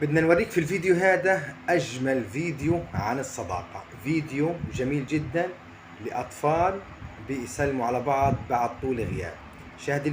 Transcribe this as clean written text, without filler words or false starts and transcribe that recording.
بدنا نوريك في الفيديو هذا أجمل فيديو عن الصداقة. فيديو جميل جدا لأطفال بيسلموا على بعض بعد طول غياب. شاهد